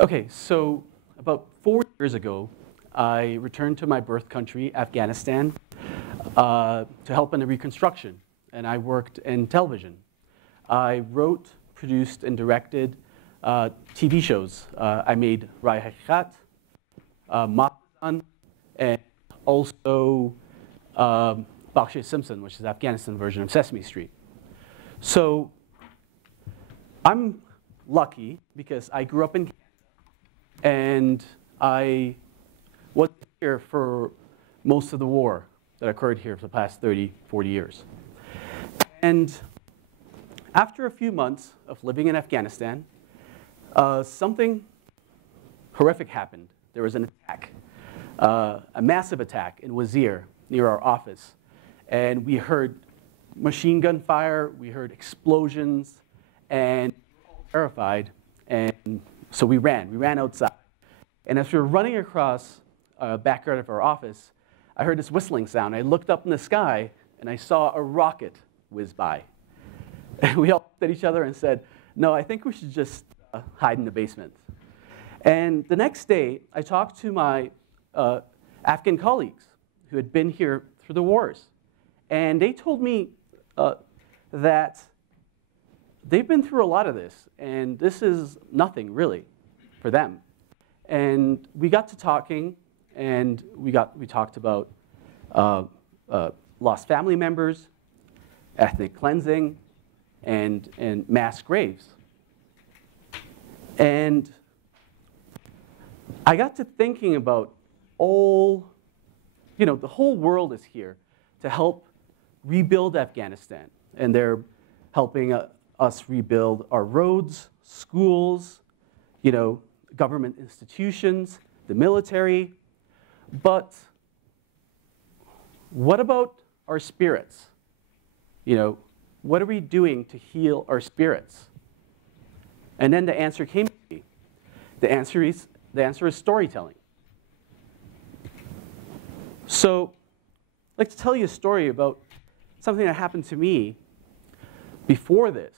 Okay, so about 4 years ago, I returned to my birth country, Afghanistan, to help in the reconstruction, and I worked in television. I wrote, produced, and directed TV shows. I made Rai Haqiqat, Maqan, and also Bakshay Simpson, which is the Afghanistan version of Sesame Street. So I'm lucky because I grew up in Canada, and I was here for most of the war that occurred here for the past 30, 40 years. And after a few months of living in Afghanistan, something horrific happened. There was an attack, a massive attack in Wazir near our office. And we heard machine gun fire, we heard explosions, and we were all terrified. And so we ran outside. And as we were running across the backyard of our office, I heard this whistling sound. I looked up in the sky, and I saw a rocket whiz by. And we all looked at each other and said, no, I think we should just hide in the basement. And the next day, I talked to my Afghan colleagues who had been here through the wars. And they told me that they've been through a lot of this, and this is nothing, really, for them. And we got to talking, and we talked about lost family members, ethnic cleansing, and mass graves. And I got to thinking about the whole world is here to help rebuild Afghanistan. And they're helping us rebuild our roads, schools, government institutions, the military. But what about our spirits? What are we doing to heal our spirits? And then the answer came to me. The answer is storytelling. So I'd like to tell you a story about something that happened to me before this.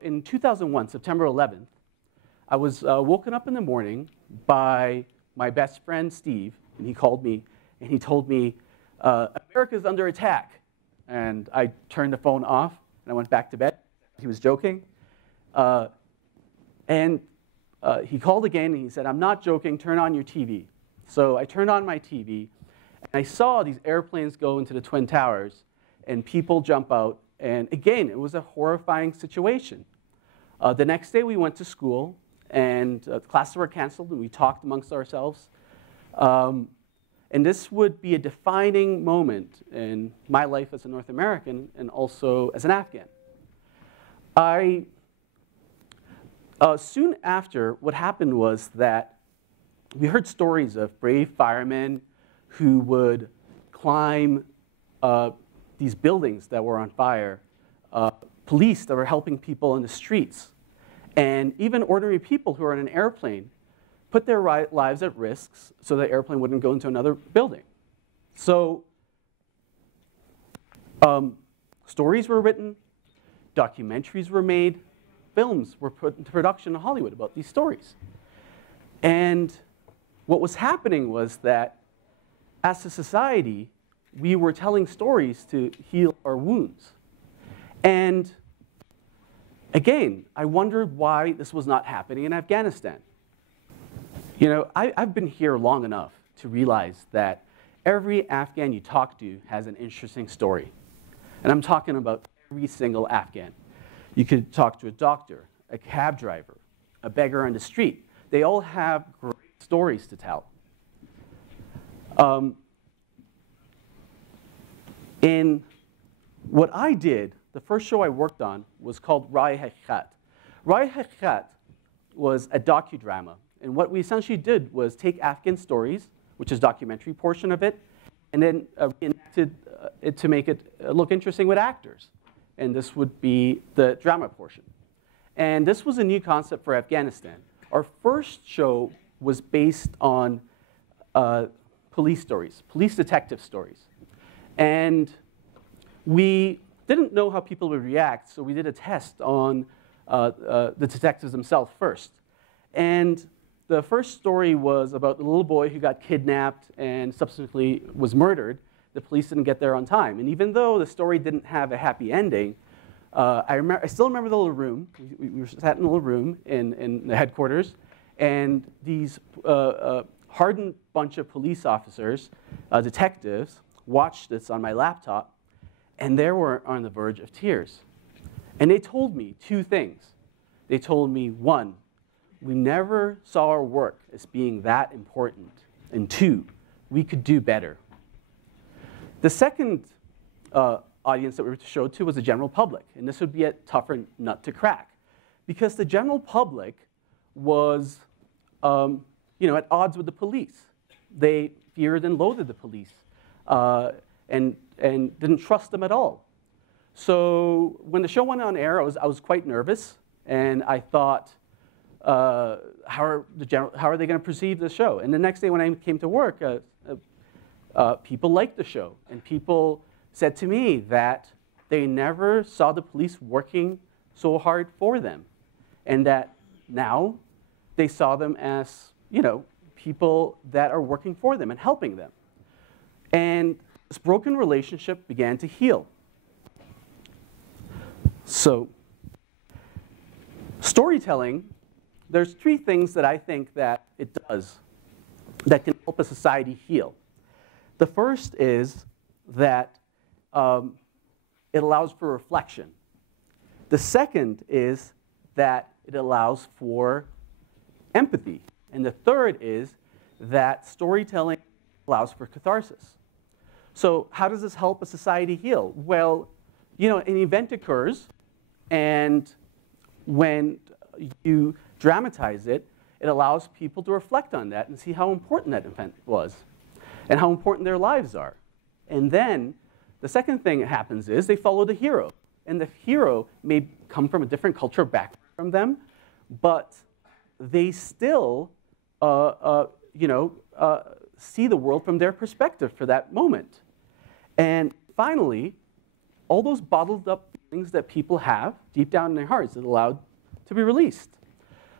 In 2001, September 11th, I was woken up in the morning by my best friend, Steve, and he called me, and he told me, America's under attack. And I turned the phone off, and I went back to bed. He was joking. And he called again, and he said, I'm not joking, turn on your TV. So I turned on my TV, and I saw these airplanes go into the Twin Towers, and people jump out. And again, it was a horrifying situation. The next day, we went to school, and classes were canceled, and we talked amongst ourselves. And this would be a defining moment in my life as a North American and also as an Afghan. Soon after, what happened was that we heard stories of brave firemen who would climb these buildings that were on fire, police that were helping people in the streets, and even ordinary people who were in an airplane put their lives at risk so the airplane wouldn't go into another building. So stories were written, documentaries were made, films were put into production in Hollywood about these stories. And what was happening was that as a society, we were telling stories to heal our wounds. And again, I wondered why this was not happening in Afghanistan. I've been here long enough to realize that every Afghan you talk to has an interesting story. And I'm talking about every single Afghan. You could talk to a doctor, a cab driver, a beggar on the street. They all have great stories to tell. In what I did, the first show I worked on was called Rai Haqiqat. Rai Haqiqat was a docudrama. And what we essentially did was take Afghan stories, which is documentary portion of it, and then reenacted it to make it look interesting with actors. And this would be the drama portion. And this was a new concept for Afghanistan. Our first show was based on police stories, police detective stories. And We didn't know how people would react, so we did a test on the detectives themselves first. And the first story was about the little boy who got kidnapped and subsequently was murdered. The police didn't get there on time. And even though the story didn't have a happy ending, I still remember the little room. We were sat in a little room in the headquarters, and these hardened bunch of police officers, detectives, watched this on my laptop, and they were on the verge of tears. And they told me two things. They told me, one, we never saw our work as being that important, and two, we could do better. The second audience that we were showed to was the general public, and this would be a tougher nut to crack, because the general public was at odds with the police. They feared and loathed the police and didn't trust them at all. So when the show went on air, I was quite nervous, and I thought, how are they going to perceive the show? And the next day when I came to work, people liked the show, and people said to me that they never saw the police working so hard for them, and that now they saw them as, people that are working for them and helping them. And this broken relationship began to heal. So, storytelling, there's three things that I think that it does that can help a society heal. The first is that it allows for reflection. The second is that it allows for empathy. And the third is that storytelling allows for catharsis. So how does this help a society heal? Well, an event occurs, and when you dramatize it, it allows people to reflect on that and see how important that event was and how important their lives are. And then the second thing that happens is they follow the hero. And the hero may come from a different cultural background from them, but they still see the world from their perspective for that moment. And finally, all those bottled up feelings that people have deep down in their hearts is allowed to be released.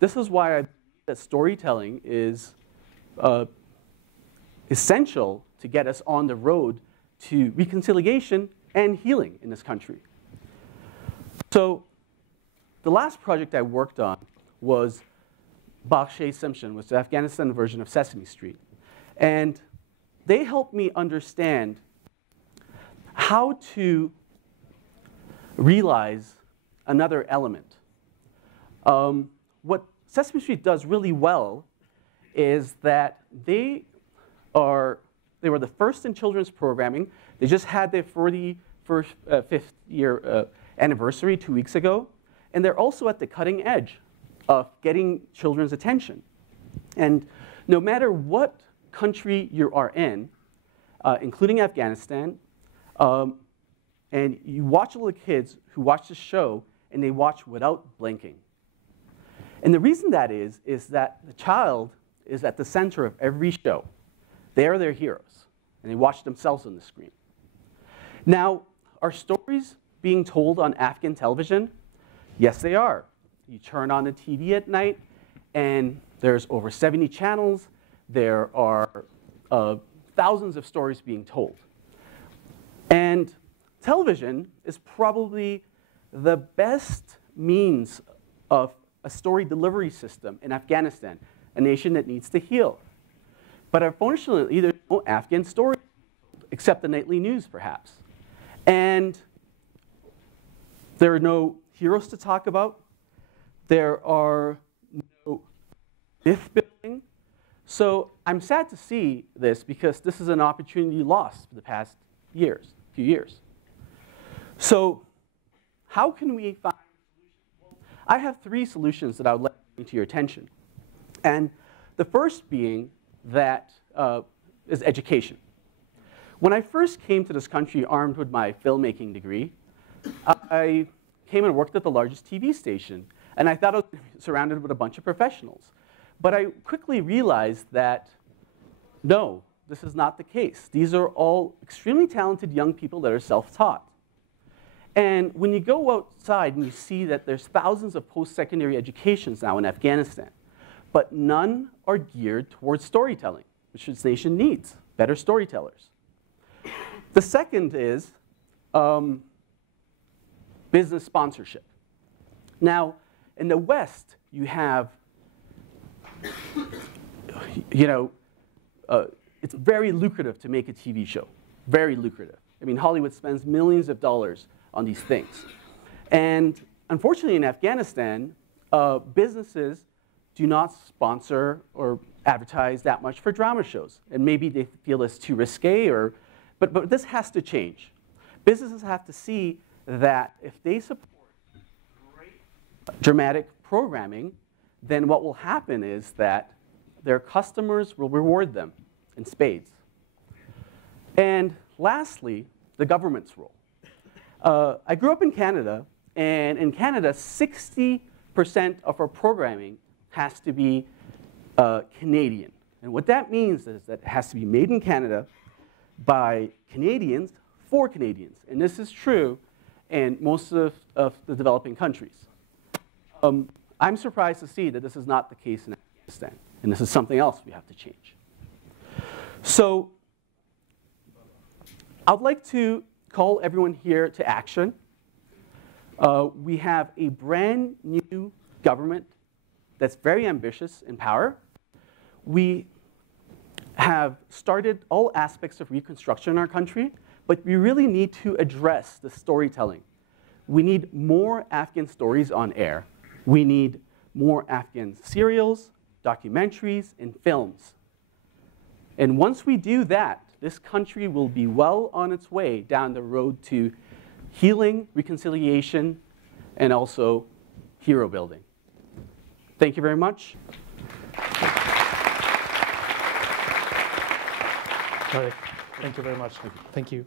This is why I believe that storytelling is essential to get us on the road to reconciliation and healing in this country. So the last project I worked on was Bakshay Simpson, which is the Afghanistan version of Sesame Street. And they helped me understand how to realize another element. What Sesame Street does really well is that they were the first in children's programming. They just had their 45th year anniversary 2 weeks ago. And they're also at the cutting edge of getting children's attention. And no matter what country you are in, including Afghanistan, and you watch little kids who watch the show, and they watch without blinking. And the reason that is that the child is at the center of every show. They are their heroes, and they watch themselves on the screen. Now, are stories being told on Afghan television? Yes, they are. You turn on the TV at night, and there's over 70 channels. There are thousands of stories being told. And television is probably the best means of a story delivery system in Afghanistan, a nation that needs to heal. But unfortunately, there's no Afghan story, except the nightly news, perhaps. And there are no heroes to talk about. There are no myth building. So I'm sad to see this, because this is an opportunity lost for the past few years. So how can we find solutions? I have 3 solutions that I would like to bring to your attention. And the first being that is education. When I first came to this country armed with my filmmaking degree, I came and worked at the largest TV station. And I thought I was surrounded with a bunch of professionals. But I quickly realized that, no, this is not the case. These are all extremely talented young people that are self-taught. And when you go outside and you see that there's thousands of post-secondary educations now in Afghanistan, but none are geared towards storytelling, which this nation needs, better storytellers. The second is business sponsorship. Now, in the West, you have, it's very lucrative to make a TV show, very lucrative. I mean, Hollywood spends millions of dollars on these things. And unfortunately, in Afghanistan, businesses do not sponsor or advertise that much for drama shows. And maybe they feel it's too risque, but this has to change. Businesses have to see that if they support great dramatic programming, then what will happen is that their customers will reward them in spades. And lastly, the government's role. I grew up in Canada, and in Canada, 60% of our programming has to be Canadian. And what that means is that it has to be made in Canada by Canadians for Canadians. And this is true in most of the developing countries. I'm surprised to see that this is not the case in Afghanistan. And this is something else we have to change. So I'd like to call everyone here to action. We have a brand new government that's very ambitious in power. We have started all aspects of reconstruction in our country, but we really need to address the storytelling. We need more Afghan stories on air. We need more Afghan serials, documentaries, and films. And once we do that, this country will be well on its way down the road to healing, reconciliation, and also hero building. Thank you very much. Tariq, thank you very much. Thank you.